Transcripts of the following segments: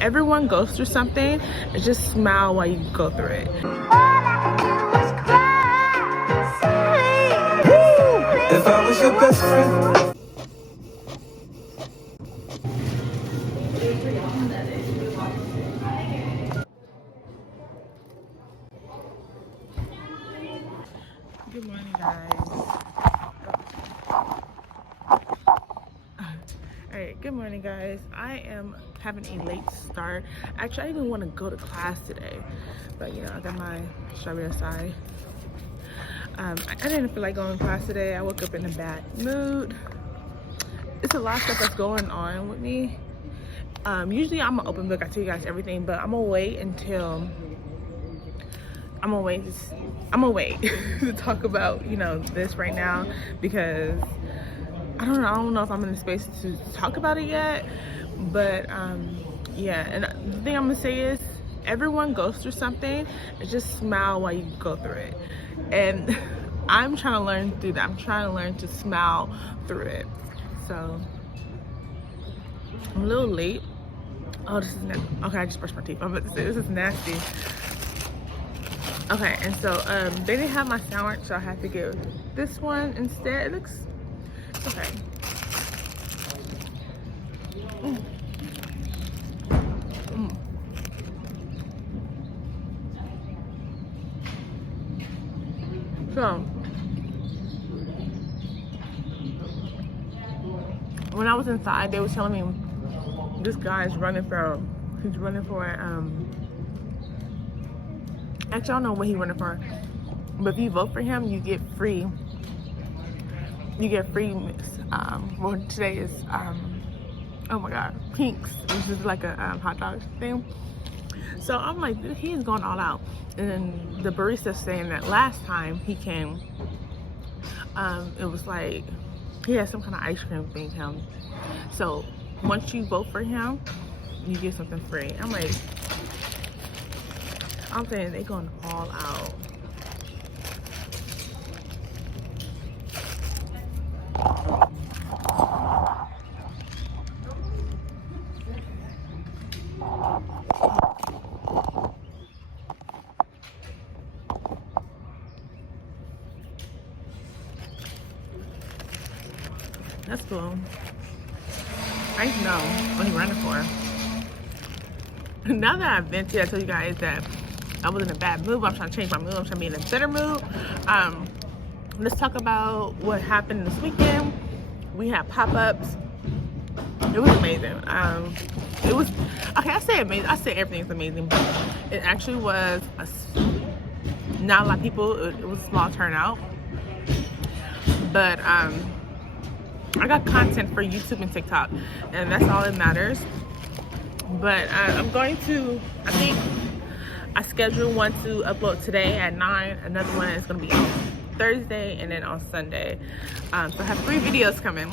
everyone goes through something, and just smile while you go through it. If I was your best friend. Good morning, guys. Alright, good morning, guys. I am having a late start. Actually, I didn't even want to go to class today, but you know, I got my strawberry acai. I didn't feel like going to class today. I woke up in a bad mood. It's a lot of stuff that's going on with me. Usually I'm an open book. I tell you guys everything, but I'm gonna wait until I'm gonna wait to talk about, you know, this right now, because I don't know if I'm in the space to talk about it yet. But yeah, and the thing I'm gonna say is everyone goes through something, and just smile while you go through it. And I'm trying to learn through that. I'm trying to learn to smile through it. So I'm a little late. Oh, this is nasty. Okay, I just brushed my teeth. I'm about to say this is nasty. Okay, and so they didn't have my sandwich, so I had to get this one instead. It looks okay. So when I was inside, they were telling me this guy is running for actually I don't know what he's running for, but if you vote for him, you get free well, today is oh my god, Pink's, which is like a hot dog thing. So I'm like, he's going all out. And then the barista's saying that last time he came, it was like he had some kind of ice cream thing come. So once you vote for him, you get something free. I'm saying they're going all out. That's cool. I need to know what he's running for. Now that I've vented, I told you guys that I was in a bad mood, but I'm trying to change my mood. I'm trying to be in a better mood. Let's talk about what happened this weekend. We had pop-ups. It was amazing. It was, okay, I say amazing. I say everything's amazing, but it actually was not a lot of people. It was a small turnout. But I got content for YouTube and TikTok, and that's all that matters. But I'm going to, I think I scheduled one to upload today at 9. Another one is going to be on Thursday, and then on Sunday. So I have 3 videos coming.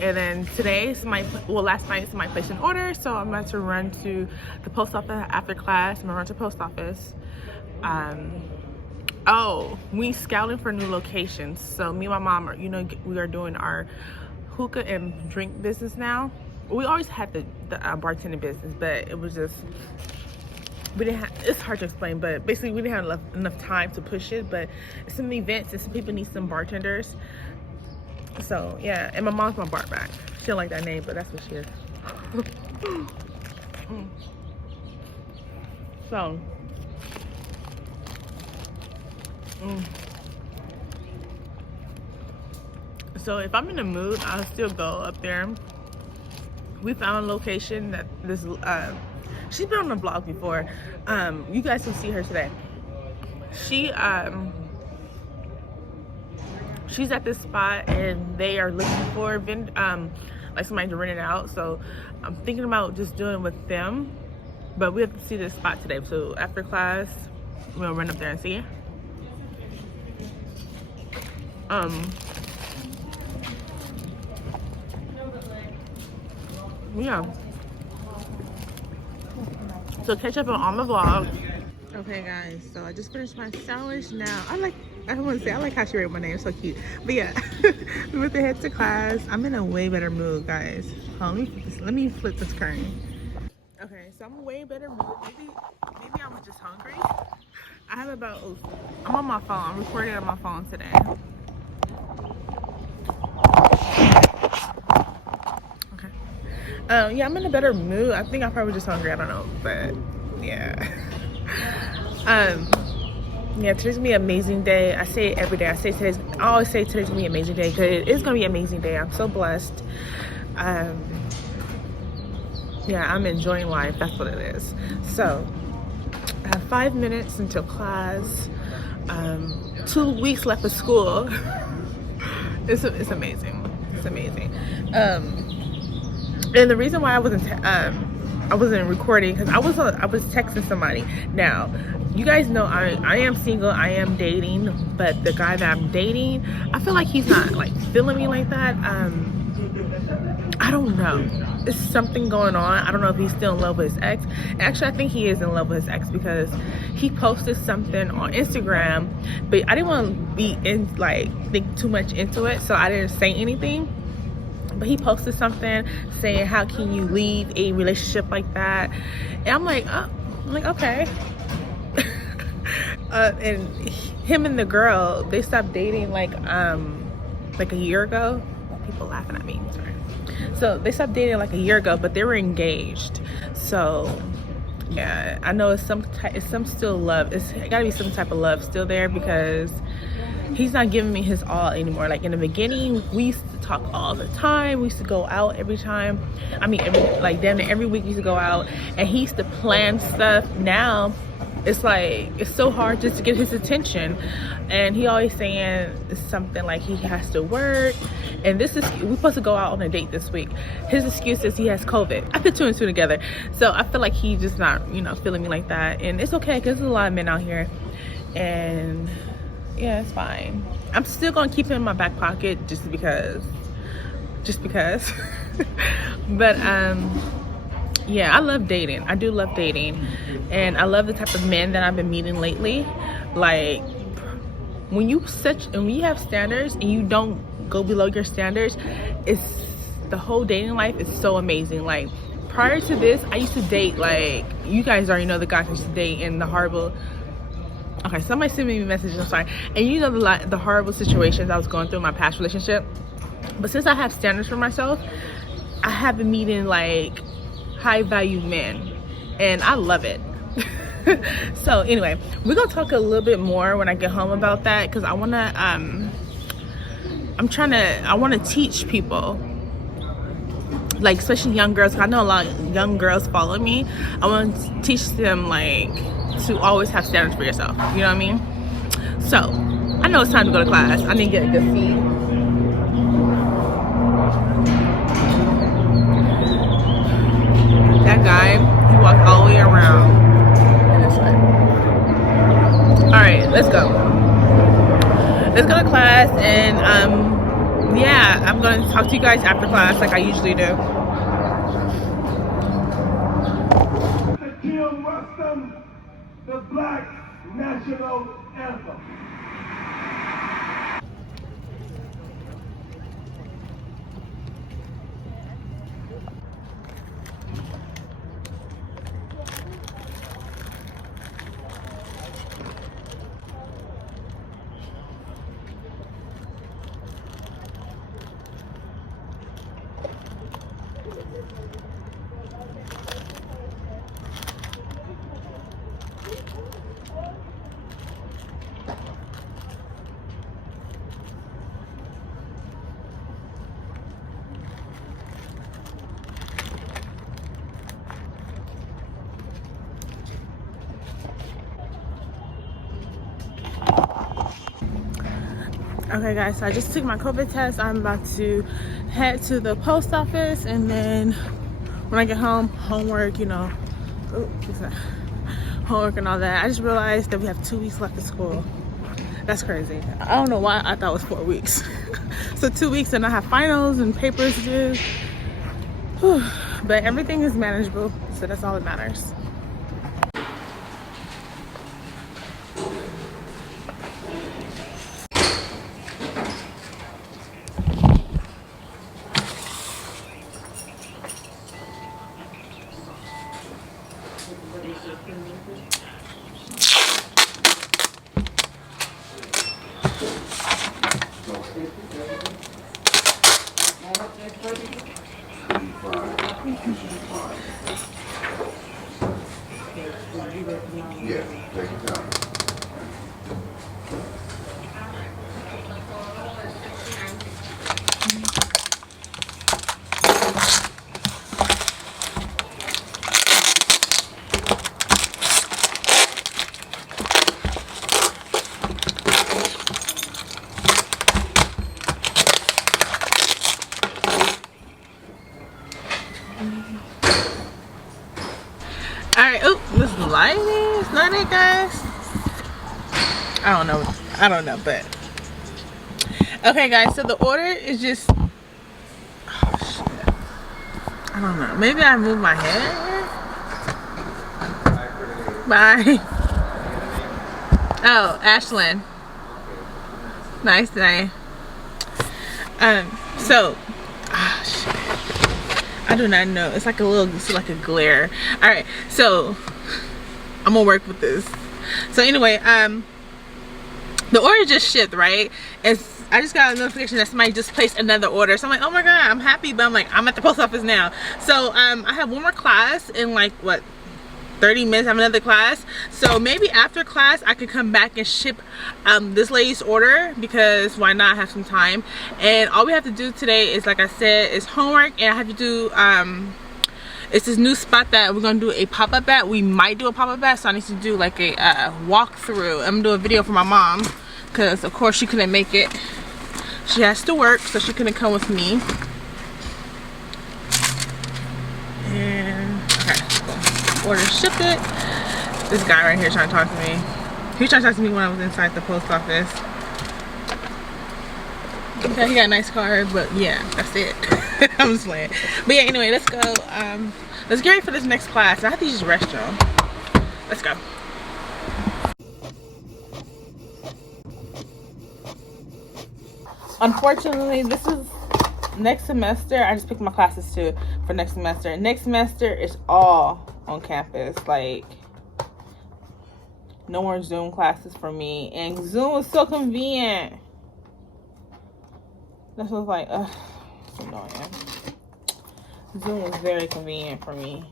And then today is last night is my place in order. So I'm about to run to the post office after class. I'm going to run to the post office. Oh, we scouting for new locations. So me and my mom are, we are doing our hookah and drink business now. We always had the bartending business, but it was just, it's hard to explain, but basically we didn't have enough time to push it. But some events and some people need some bartenders. So yeah, and my mom's my bar back. She don't like that name, but that's what she is. So so if I'm in the mood, I'll still go up there. We found a location that this she's been on the vlog before. You guys will see her today. She's at this spot and they are looking for like somebody to rent it out. So I'm thinking about just doing it with them, but we have to see this spot today. So after class, we'll run up there and see it. Yeah. So catch up on all my vlogs. Okay guys, so I just finished my sandwich now. I like how she wrote my name, so cute. But yeah, we went to head to class. I'm in a way better mood, guys. Let me flip this curtain. Okay, so I'm way better mood. Maybe I was just hungry. I have about, oh, I'm on my phone. I'm recording on my phone today. Okay. Yeah, I'm in a better mood. I think I'm probably just hungry. I don't know, but yeah. Yeah, today's gonna be an amazing day. I say it every day. I always say today's gonna be an amazing day because it is gonna be an amazing day. I'm so blessed. Yeah, I'm enjoying life. That's what it is. So I have 5 minutes until class. 2 weeks left of school. It's amazing. It's amazing. And the reason why I wasn't recording because I was texting somebody. Now, you guys know I am single. I am dating, but the guy that I'm dating, I feel like he's not like feeling me like that. I don't know. It's something going on. I don't know if he's still in love with his ex. Actually, I think he is in love with his ex because he posted something on Instagram, but I didn't want to think too much into it, so I didn't say anything. But he posted something saying, how can you leave a relationship like that? And I'm like, okay. And him and the girl, they stopped dating like a year ago. People laughing at me, sorry. So they stopped dating like a year ago, but they were engaged. So yeah, I know it's some still love. It's gotta be some type of love still there because he's not giving me his all anymore. Like in the beginning, we used to talk all the time. We used to go out every time. I mean, every week we used to go out, and he used to plan stuff. Now it's like it's so hard just to get his attention, and he always saying something like he has to work. And we're supposed to go out on a date this week. His excuse is he has COVID. I put 2 and 2 together, so I feel like he's just not, feeling me like that. And it's okay because there's a lot of men out here, and yeah, it's fine. I'm still gonna keep him in my back pocket just because. But yeah, I love dating. I do love dating, and I love the type of men that I've been meeting lately. Like when you have standards and you don't go below your standards, it's the whole dating life is so amazing. Like prior to this, I used to date, like you guys already know the guys I used to date in the horrible. Okay, somebody sent me a message, I'm sorry. And you know the horrible situations I was going through in my past relationship. But since I have standards for myself, I have been meeting like high value men, and I love it. So anyway, we're gonna talk a little bit more when I get home about that, because I wanna I wanna teach people, like especially young girls. I know a lot of young girls follow me. I want to teach them like to always have standards for yourself. You know what I mean? So I know it's time to go to class. I need to get a good feed. That guy, he walked all the way around. All right, let's go. Let's go to class, and yeah, I'm going to talk to you guys after class like I usually do. The Black National Anthem. Okay guys, so I just took my COVID test. I'm about to head to the post office, and then when I get home, homework, homework and all that. I just realized that we have 2 weeks left of school. That's crazy. I don't know why I thought it was 4 weeks. So 2 weeks, and I have finals and papers to do. Whew. But everything is manageable, so that's all that matters. Yeah, take your time. Alright, oh, this lighting is not it, guys. I don't know, but okay, guys, so the order is just, oh shit, I don't know, maybe I moved my head. Bye. Oh, Ashlyn, nice day. So shit, I do not know, it's like a glare. All right, so I'm gonna work with this. So anyway, the order just shipped, right? I just got a notification that somebody just placed another order. So I'm like, oh my god, I'm happy, but I'm like, I'm at the post office now. So I have one more class in like what, 30 minutes. I have another class. So maybe after class I could come back and ship this lady's order, because why not, have some time. And all we have to do today is, like I said, is homework, and I have to do it's this new spot that we're gonna do a pop-up at. We might do a pop-up at, so I need to do like a walkthrough. I'm gonna do a video for my mom, because of course she couldn't make it. She has to work, so she couldn't come with me. And okay, cool. Order shipped it. This guy right here trying to talk to me. He was trying to talk to me when I was inside the post office. Okay, he got a nice car, but yeah, that's it. I'm just playing. But yeah, anyway, let's go. Let's get ready for this next class. I have to use the restroom. Let's go. Unfortunately, this is next semester. I just picked my classes too for next semester. Next semester is all on campus. Like, no more Zoom classes for me. And Zoom is so convenient. This was like, ugh, it's annoying. Zoom is very convenient for me.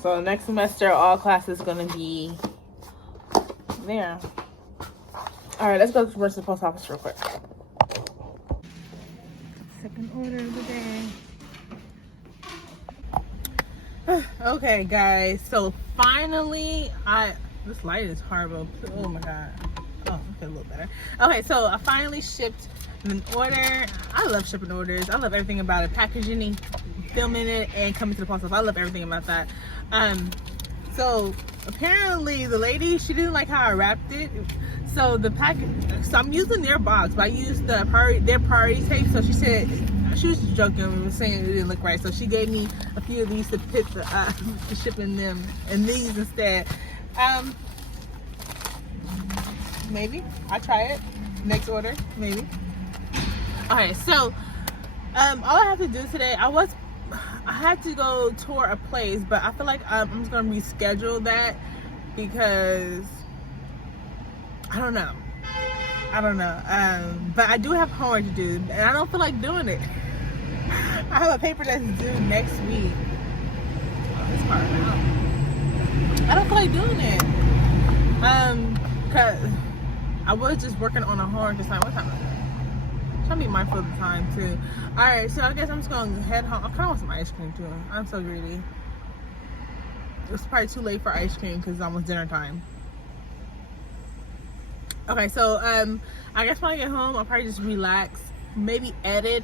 So next semester, all classes gonna be there. All right, let's go to the post office real quick. Second order of the day. Okay, guys. So finally, this light is horrible. Oh my god. Oh, okay, a little better. Okay, so I finally shipped an order. I love shipping orders. I love everything about it. Packaging, filming it, and coming to the post office. I love everything about that. So apparently the lady, she didn't like how I wrapped it. So the package, so I'm using their box, but I used their priority tape. So she said, she was just joking and was saying it didn't look right. So she gave me a few of these to put to shipping them, and these instead. Maybe I try it next order, maybe. Okay, so all I have to do today, I had to go tour a place, but I feel like I'm just gonna reschedule that, because I don't know, but I do have homework to do, and I don't feel like doing it. I have a paper that's due next week. Oh, this part out. I don't feel like doing it, cause I was just working on a homework assignment. What time is it? Trying to be mindful of the time too. All right, so I guess I'm just gonna head home. I kind of want some ice cream too. I'm so greedy. It's probably too late for ice cream because it's almost dinner time. Okay, so I guess when I get home, I'll probably just relax, maybe edit,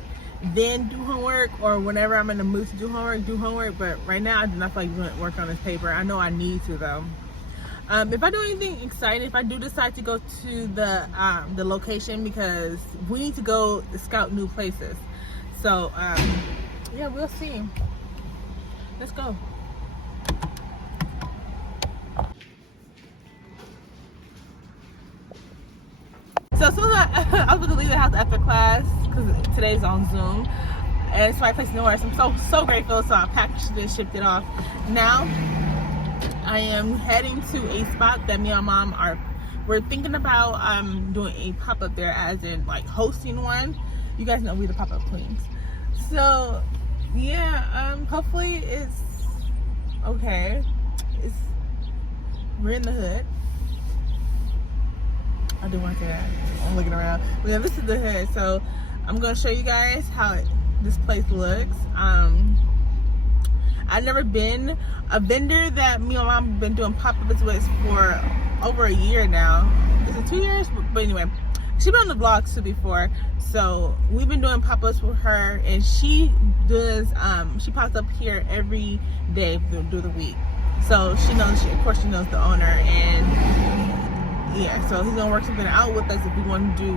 then do homework, or whenever I'm in the mood to do homework. But right now, I do not feel like work on this paper. I know I need to though. If I do anything exciting, if I do decide to go to the location, because we need to go scout new places. So yeah, we'll see. Let's go. So as soon as I was going to leave the house after class, because today's on Zoom, and it's my place in the world. So I'm so grateful. So I packaged it and shipped it off. Now I am heading to a spot that me and Mom we're thinking about doing a pop-up there, as in like hosting one. You guys know we the pop-up queens. So yeah, hopefully it's okay. We're in the hood. I do want to say that. I'm looking around. But yeah, this is the hood. So I'm gonna show you guys how this place looks. I've never been a vendor that me and Mom have been doing pop-ups with for over a year now. Is it 2 years? But anyway, she's been on the vlogs too before. So we've been doing pop-ups with her, and she does she pops up here every day through the week. So she knows, of course she knows the owner, and yeah, so he's gonna work something out with us if we want to do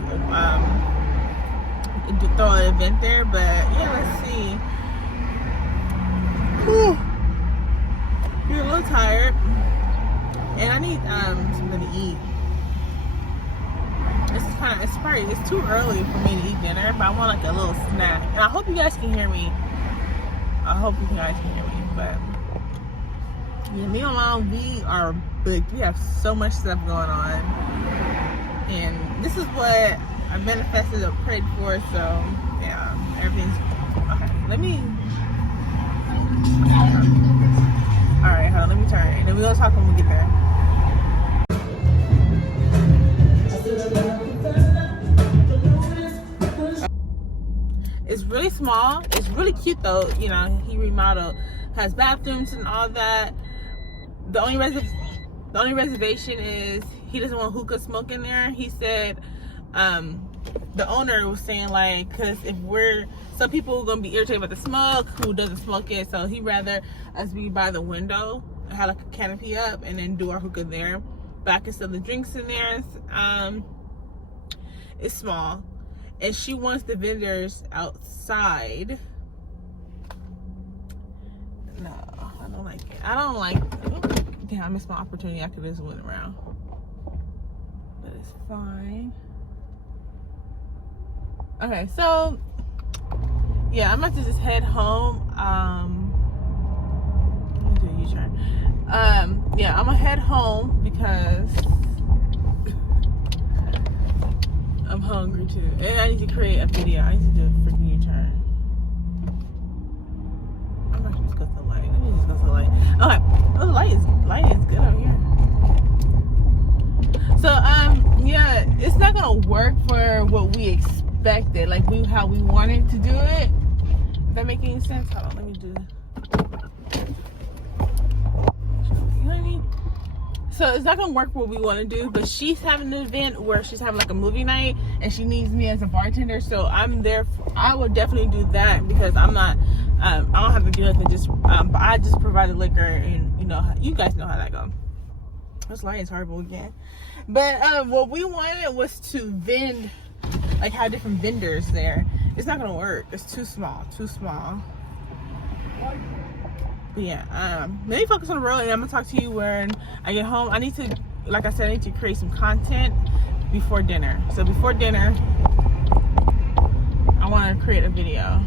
throw an event there. But yeah, let's see. Whew. You're a little tired, and I need something to eat. It's too early for me to eat dinner, but I want like a little snack. And I hope you guys can hear me. But yeah, me and Mom, we are big. We have so much stuff going on, and this is what I manifested or prayed for. So yeah, everything's okay. All right, hold on, let me turn, and then we're gonna talk when we get there. It's really small. It's really cute though. You know, he remodeled, has bathrooms and all that. The only reservation is he doesn't want hookah smoke in there. He said the owner was saying like, because some people are gonna be irritated about the smoke who doesn't smoke it, so he'd rather us be by the window and have like a canopy up and then do our hookah there. But I can sell the drinks in there. It's small, and she wants the vendors outside. No, I don't like it. Damn, I missed my opportunity. I could just went around, but it's fine. Okay, so yeah, I'm about to just head home. Let me do a U-turn. Yeah, I'm gonna head home because I'm hungry too, and I need to create a video. I need to do a freaking U-turn. I'm actually just go to the light. Let me just go to the light. Okay, oh, the light is good out here. So yeah, it's not gonna work for what we expected, like how we wanted to do it. Does that make any sense? Hold on, let me do. You know what I mean? So it's not gonna work what we want to do, but she's having an event where she's having like a movie night, and she needs me as a bartender. So I'm there. I would definitely do that because I'm not. I don't have to do nothing. But I just provide the liquor, and you guys know how that goes. This light is horrible again. But what we wanted was to vend, like have different vendors there. It's not gonna work. It's too small. But yeah, let me focus on the road, and I'm gonna talk to you when I get home. I need to, like I said, I need to create some content before dinner. So before dinner, I want to create a video.